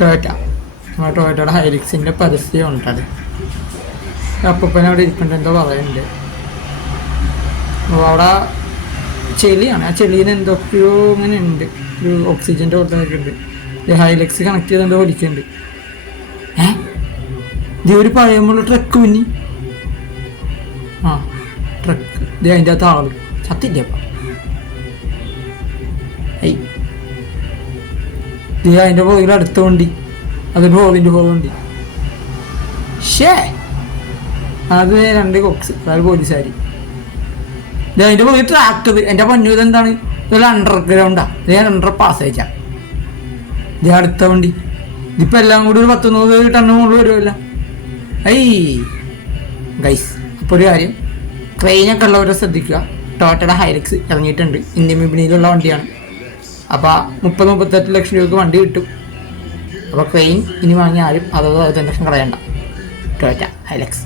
Toyota, നമ്മുടെ ടൊയോറ്റയുടെ ഹൈലിക്സിൻ്റെ പരസ്യം ഉണ്ടത്. അപ്പൂപ്പനെ അവിടെ ഇരിപ്പുണ്ട്, എന്തോ പറയുന്നുണ്ട്. അപ്പോൾ അവിടെ ചെളിയാണ്, ആ ചെളീന് എന്തൊക്കെയോ ഇങ്ങനെ ഉണ്ട്, ഒരു ഓക്സിജൻ്റെ കൊടുത്തൊക്കെ ഉണ്ട്. ഹൈലക്സ് കണക്ട് ചെയ്ത് എന്തോ വലിക്കുന്നുണ്ട്. ഇത് ഒരു പഴയമുള്ള ട്രക്ക് പിന്നെ ട്രക്ക് ഇത് അതിൻ്റെ അകത്ത് ആള് ചത്തില്ലപ്പ. ഇത് അതിൻ്റെ പുറകിൽ അടുത്ത വണ്ടി, അത് ബോളിൻ്റെ പുറകെ വണ്ടി. ഷേ അത് 2 കൊക്സ്, അതായത് പോലീസുകാർ. ഇത് അതിൻ്റെ പുറകിൽ ട്രാക്ടർ. എൻ്റെ പൊന്നു ഇതെന്താണ്, ഇതൊരു അണ്ടർഗ്രൗണ്ടാണ്, ഇത് ഞാൻ അണ്ടർ പാസേജാ. ഇത് അടുത്ത വണ്ടി. ഇതിപ്പോൾ എല്ലാം കൂടി ഒരു 10-100 ടണ്ണ് മുകളിൽ വരുമല്ല. ഗൈസ്, അപ്പോൾ ഒരു കാര്യം, ക്രെയിനൊക്കെ ഉള്ളവരെ ശ്രദ്ധിക്കുക. ടൊയോറ്റയുടെ ഹൈലക്സ് ഇറങ്ങിയിട്ടുണ്ട്, ഇന്ത്യൻ വിപണിയിലുള്ള വണ്ടിയാണ്. അപ്പോൾ 30-38 ലക്ഷം രൂപയ്ക്ക് വണ്ടി കിട്ടും. അപ്പോൾ ക്രെയിൻ ഇനി വാങ്ങിയ ആരും 60-65 ലക്ഷം കളയണ്ട. Toyota Hilux.